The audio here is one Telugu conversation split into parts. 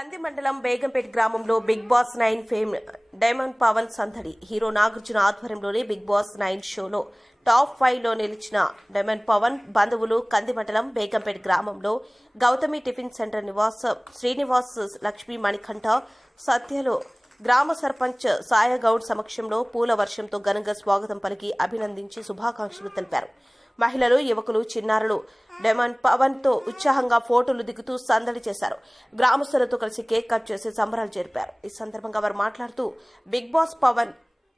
కంది మండలం బేగంపేట గ్రామంలో Bigg Boss nine fame diamond Pavan సందడి. హీరో నాగార్జున ఆధ్వర్యంలోని బిగ్ బాస్ నైన్ షోలో టాప్ ఫైవ్లో నిలిచిన డైమండ్ పవన్ బంధువులు కంది మండలం బేగంపేట గ్రామంలో గౌతమి టిఫిన్ సెంటర్ నివాస శ్రీనివాస్ లక్ష్మీ మణికంఠ సత్యలో గ్రామ సర్పంచ్ సాయగౌడ్ సమక్షంలో పూల వర్షంతో ఘనంగా స్వాగతం పలికి అభినందించి శుభాకాంక్షలు తెలిపారు. మహిళలు యువకులు చిన్నారులు డెమన్ పవన్తో ఉత్సాహంగా ఫోటోలు దిగుతూ సందడి చేశారు. గ్రామస్తులతో కలిసి కేక్ కట్ చేసి సంబరాలు జరిపారు. ఈ సందర్భంగా వారు మాట్లాడుతూ బిగ్ బాస్ పవన్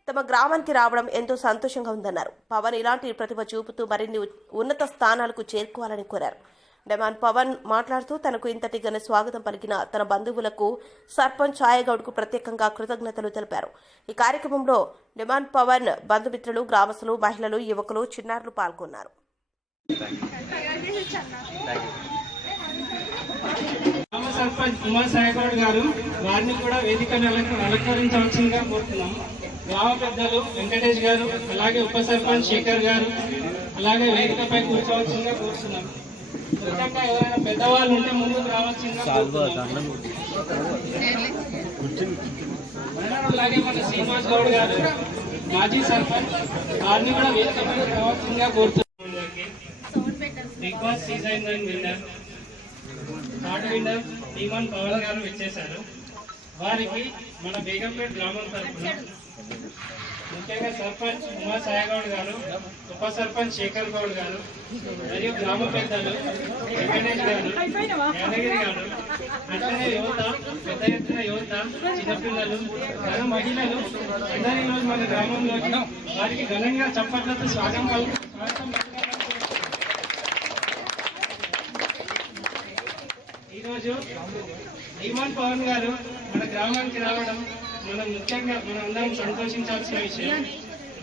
తమ గ్రామానికి రావడం ఎంతో సంతోషంగా ఉందన్నారు. పవన్ ఇలాంటి ప్రతిభ చూపుతూ మరిన్ని ఉన్నత స్థానాలకు చేరుకోవాలని కోరారు. డెమాన్ పవన్ మాట్లాడుతూ తనకు ఇంతటి ఘన స్వాగతం పలికిన తన బంధువులకు సర్పంచ్ ఛాయగౌడ్కు ప్రత్యేకంగా కృతజ్ఞతలు తెలిపారు. ఈ కార్యక్రమంలో డెమాన్ పవన్ బంధుమిత్రులు గ్రామస్తులు మహిళలు యువకులు చిన్నారులు పాల్గొన్నారు. గ్రామ సర్పంచ్ ఉమా సాయగౌడ్ గారు వారిని కూడా వేదిక అలంకరించవలసిందిగా కోరుతున్నాం. గ్రామ పెద్దలు వెంకటేష్ గారు అలాగే ఉప సర్పంచ్ శేఖర్ గారు అలాగే వేదికపై కూర్చోవలసిందిగా కోరుతున్నాం. ఇంకా ఎవరైనా పెద్దవాళ్ళు ఉంటే ముందుకు రావాల్సిందిగా కోరుతున్నాం. అలాగే మన శ్రీనివాస్ గౌడ్ గారు మాజీ సర్పంచ్ వారిని కూడా వేదికపై రావాల్సిందిగా కోరుతున్నాం. Bigg Boss season nine winner third winner టీమన్ Pavan garu ఇచ్చేశారు వారికి మన బేగంపేట గ్రామం తరఫున ముఖ్యంగా సర్పంచ్ ఉమా సాయగౌడ్ గారు ఉప సర్పంచ్ శేఖర్ గౌడ్ గారు మరియు గ్రామ పెద్దలు వెంకటేష్ గారు యాదగిరి గారు అట్లనే యువత పెద్ద ఎత్తున యువత చిన్నపిల్లలు ఘన మహిళలు అందరూ ఈరోజు మన గ్రామంలోకి వారికి ఘనంగా చప్పట్లతో స్వాగతం స్వాగతం ఈరోజు ధీమాన్ పవన్ గారు మన గ్రామానికి రావడం మనం ముఖ్యంగా మనం అందరం సంతోషించాల్సిన విషయం.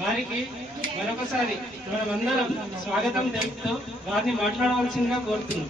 వారికి మరొకసారి మనమందరం స్వాగతం తెలుపుతూ వారిని మాట్లాడవలసిందిగా కోరుతున్నాం.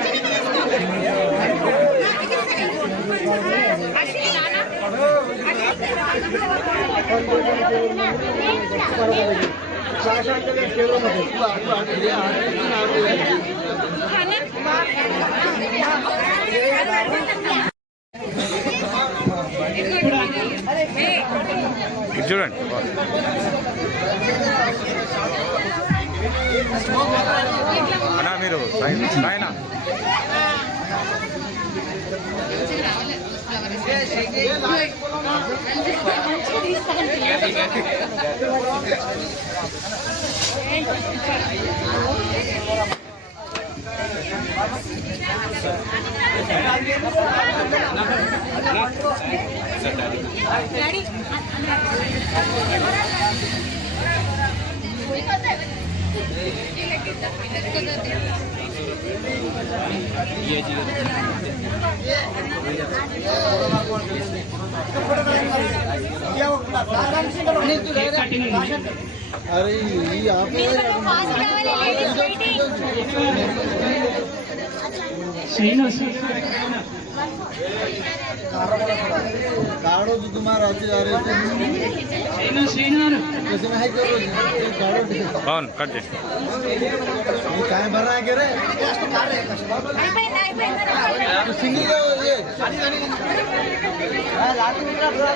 చూడండి అన్నా మీరు ఆయన ये जी అరే ఈ శ్రీనివాస్ ગાડો તો તમારા હાથે આ રહે છે સેનર સેનર હાઈ કરો ગાડો કોણ કટ દે કાય ભરા કે રે સિંગલ ગયો છે આ લાટુ મિત્રા ભરા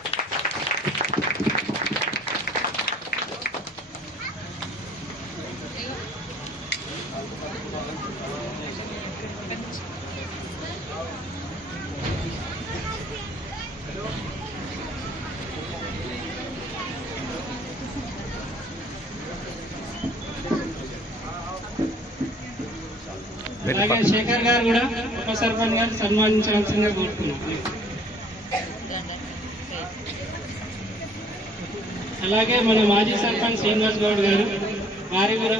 అలాగే శేఖర్ గారు కూడా ఉప సర్పంచ్ గారు సన్మానించవలసిందిగా కోరుతున్నాం. అలాగే మన మాజీ సర్పంచ్ శ్రీనివాస్ గౌడ్ గారు వారి కూడా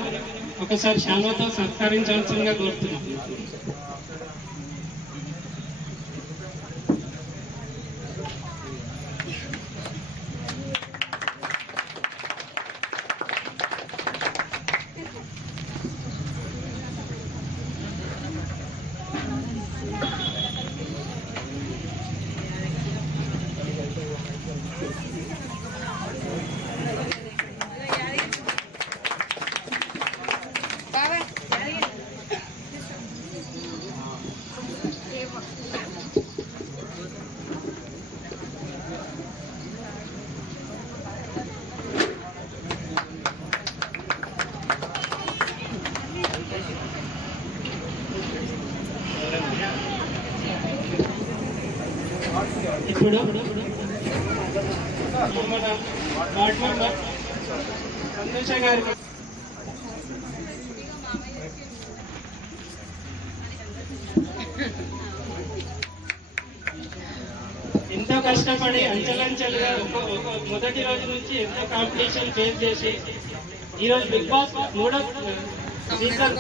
ఒకసారి శాల్వతో సత్కరించవలసిందిగా కోరుతున్నాం. ఇప్పుడు వార్డ్ మెంబర్ సంతోష గారి ఎంతో కష్టపడి అంచెలంచెలుగా మొదటి రోజు నుంచి ఎంతో కాంపిటీషన్ ఫేస్ చేసి ఈరోజు బిగ్ బాస్ మూడో season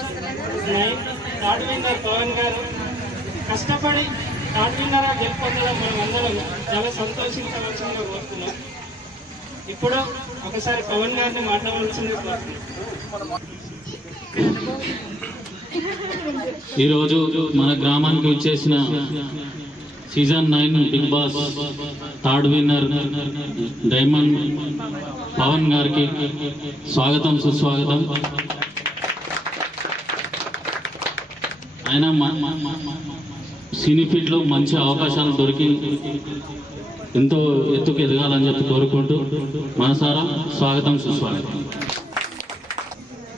nine third winner Pavan garu. కష్టపడి థర్డ్ గెలుపొందడం మనం అందరం. చాలా సంతోషించవలసిందిగా కోరుతున్నాం. ఇప్పుడు ఒకసారి పవన్ గారిని మాట్లాడవలసిందిగా కోరుతున్నాం. ఈరోజు మన గ్రామానికి వచ్చేసిన season nine Bigg Boss third winner diamond Pavan గారికి స్వాగతం సుస్వాగతం. ఆయన సినీ ఫీల్డ్లో మంచి అవకాశాలు దొరికి ఎంతో ఎత్తుకు ఎదగాలని చెప్పి కోరుకుంటూ మనసారా స్వాగతం సుస్వాగతం.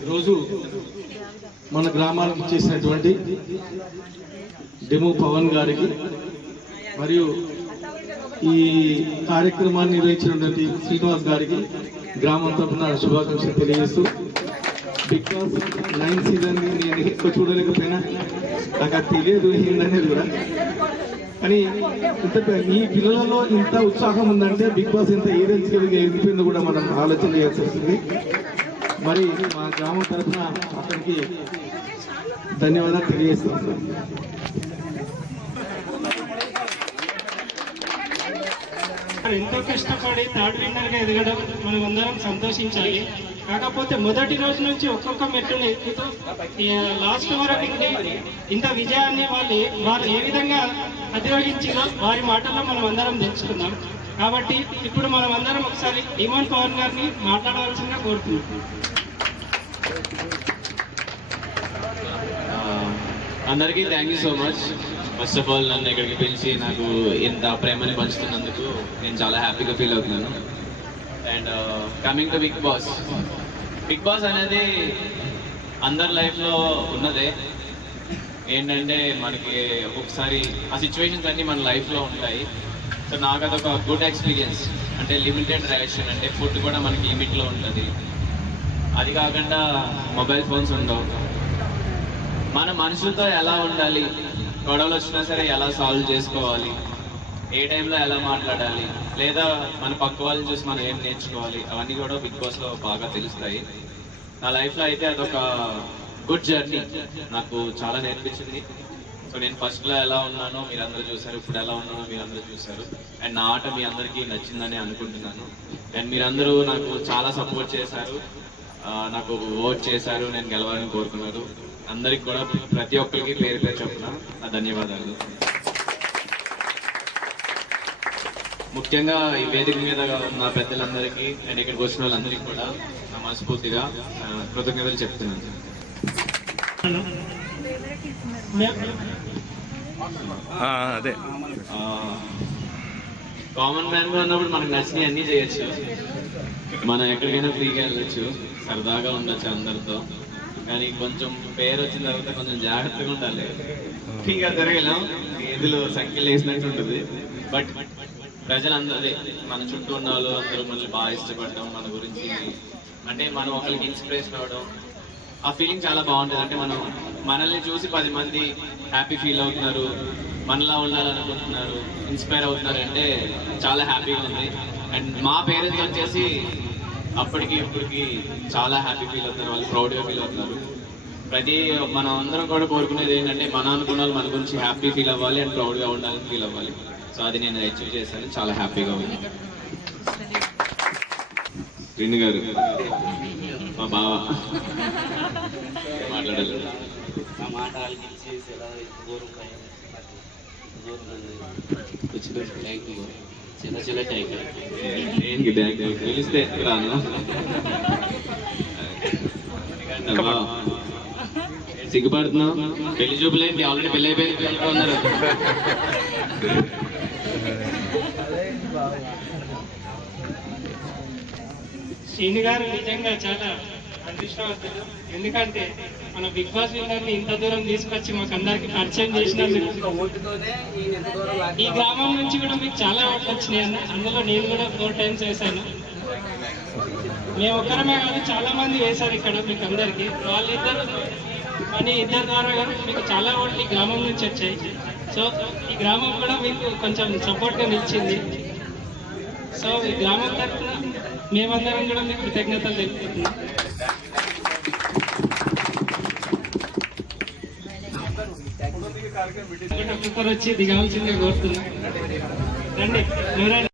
ఈరోజు మన గ్రామానికి చేసినటువంటి డెమో పవన్ గారికి మరియు ఈ కార్యక్రమాన్ని నిర్వహించినటువంటి శ్రీనివాస్ గారికి గ్రామం తరఫున శుభాకాంక్షలు తెలియజేస్తూ. బిగ్ బాస్ నైన్ సీజన్ నేను ఎక్కువ చూడలేకపోయినా నాకు అది తెలియదు ఏందనేది కూడా. కానీ ఇంత ఈ పిల్లలలో ఇంత ఉత్సాహం ఉందంటే బిగ్ బాస్ ఇంత ఏ రేంజ్కి ఎదిగిపోయిందో కూడా మనం ఆలోచన చేయాల్సి వస్తుంది. మరి మా గ్రామం తరఫున అతనికి ధన్యవాదాలు తెలియజేస్తున్నాను మరి ఎంతో కష్టపడి థర్డ్ విన్నర్గా ఎదగడం మనం అందరం సంతోషించాలి. కాకపోతే మొదటి రోజు నుంచి ఒక్కొక్క మెట్టుని ఎక్కుతూ లాస్ట్ వరకు ఉండి ఇంత విజయాన్ని వాళ్ళు వారు ఏ విధంగా అధిరోహించిందో వారి మాటల్లో మనం అందరం తెలుసుకుందాం. కాబట్టి ఇప్పుడు మనం అందరం ఒకసారి ఇమాన్ పవన్ గారిని మాట్లాడవలసిందిగా కోరుతున్నాం. అందరికీ thank you so much first of all నన్ను ఇక్కడికి పిలిచి నాకు ఇంత ప్రేమని పంచుతున్నందుకు నేను చాలా హ్యాపీగా ఫీల్ అవుతున్నాను. And coming to Bigg Boss Bigg Boss అనేది అందరి లైఫ్లో ఉన్నదే. ఏంటంటే మనకి ఒక్కొక్కసారి ఆ సిచ్యువేషన్స్ అన్నీ మన లైఫ్లో ఉంటాయి. సో నాకు అదొక గుడ్ ఎక్స్పీరియన్స్ అంటే లిమిటెడ్ రిలేషన్ అంటే ఫుడ్ కూడా మనకి లిమిట్లో ఉంటుంది. అది కాకుండా మొబైల్ ఫోన్స్ ఉండవు. మన మనుషులతో ఎలా ఉండాలి? గొడవలు వచ్చినా సరే ఎలా సాల్వ్ చేసుకోవాలి? ఏ టైంలో ఎలా మాట్లాడాలి? లేదా మన పక్క వాళ్ళని చూసి మనం ఏం నేర్చుకోవాలి? అవన్నీ కూడా బిగ్ బాస్లో బాగా తెలుస్తాయి. నా లైఫ్లో అయితే అదొక గుడ్ జర్నీ. నాకు చాలా నేర్పించింది. సో నేను ఫస్ట్లో ఎలా ఉన్నానో మీరందరూ చూసారు ఇప్పుడు ఎలా ఉన్నానో మీరందరూ చూసారు అండ్ నా ఆట మీ అందరికీ నచ్చిందని అనుకుంటున్నాను. అండ్ మీరందరూ నాకు చాలా సపోర్ట్ చేశారు. నాకు ఓట్ చేశారు. నేను గెలవాలని కోరుకున్నారు అందరికి కూడా ప్రతి ఒక్కరికి పేరు పేరు చెప్తున్నా ధన్యవాదాలు. ముఖ్యంగా ఈ వేదిక మీద ఉన్న పెద్దలందరికీ అండ్ ఇక్కడికి వచ్చిన వాళ్ళందరికీ కూడా నా మనస్ఫూర్తిగా కృతజ్ఞతలు చెప్తున్నాను. అదే. కామన్ మ్యాన్గా ఉన్నప్పుడు మనకు నచ్చినవి అన్నీ చేయొచ్చు. మనం ఎక్కడికైనా ఫ్రీగా వెళ్ళొచ్చు. సరదాగా ఉండొచ్చు అందరితో. కానీ కొంచెం పేరు వచ్చిన తర్వాత కొంచెం జాగ్రత్తగా ఉండాలి. ఫ్రీగా తిరగలేం. ఏదిలో సంఖ్యలు వేసినట్టు ఉంటుంది. బట్ ప్రజలందరూ మన చుట్టూ ఉన్న వాళ్ళు అందరూ మనల్ని బాగా ఇష్టపడడం మన గురించి అంటే మనం ఒకరికి ఇన్స్పిరేషన్ అవ్వడం ఆ ఫీలింగ్ చాలా బాగుంటుంది. అంటే మనం మనల్ని చూసి పది మంది హ్యాపీ ఫీల్ అవుతున్నారు మనలా ఉండాలనుకుంటున్నారు ఇన్స్పైర్ అవుతున్నారు అంటే చాలా హ్యాపీగా ఉంది. అండ్ మా పేరెంట్స్ వచ్చేసి అప్పటికి ఇప్పటికి చాలా హ్యాపీ ఫీల్ అవుతున్నారు వాళ్ళు ప్రౌడ్గా ఫీల్ అవుతున్నారు. ప్రతి మనం అందరం కూడా కోరుకునేది ఏంటంటే మన అనుకున్న వాళ్ళు మన గురించి హ్యాపీ ఫీల్ అవ్వాలి అండ్ ప్రౌడ్గా ఉండాలని ఫీల్ అవ్వాలి. సో అది నేను అచీవ్ చేశాను. చాలా హ్యాపీగా ఉంది. శ్రీను గారు మా బావ. మాట్లాడాలి. చిన్న చిన్న దేనికి థ్యాంక్ యూ పిలిస్తే రాను సిగ్గుపడుతున్నావు? పెళ్ళి చూపులేంటి ఆల్రెడీ పెళ్ళి అయిపోయింది పిల్లలు శ్రీని గారు నిజంగా చాలా అదృష్టవంతులు. ఎందుకంటే మన బిగ్ బాస్ విన్నర్ని ఇంత దూరం తీసుకొచ్చి మాకు అందరికి పరిచయం చేసినందుకు ఈ గ్రామం నుంచి కూడా మీకు చాలా ఓట్లు వచ్చినాయి అన్న అందులో నేను కూడా ఫోర్ టైమ్స్ వేశాను. మేము ఒక్కరమే కాదు చాలా మంది వేశారు ఇక్కడ మీకు అందరికి. వాళ్ళిద్దరు మన ఇద్దరు ద్వారా మీకు చాలా ఓట్లు ఈ గ్రామం నుంచి వచ్చాయి. సో ఈ గ్రామం కూడా మీకు కొంచెం సపోర్ట్గా నిలిచింది. సో ఈ గ్రామం తరఫున మేమందరం కూడా మీకు కృతజ్ఞతలు తెలుపుతున్నాం. వచ్చి దిగాల్సిందే కోరుతున్నాం. రండి ఎవరండి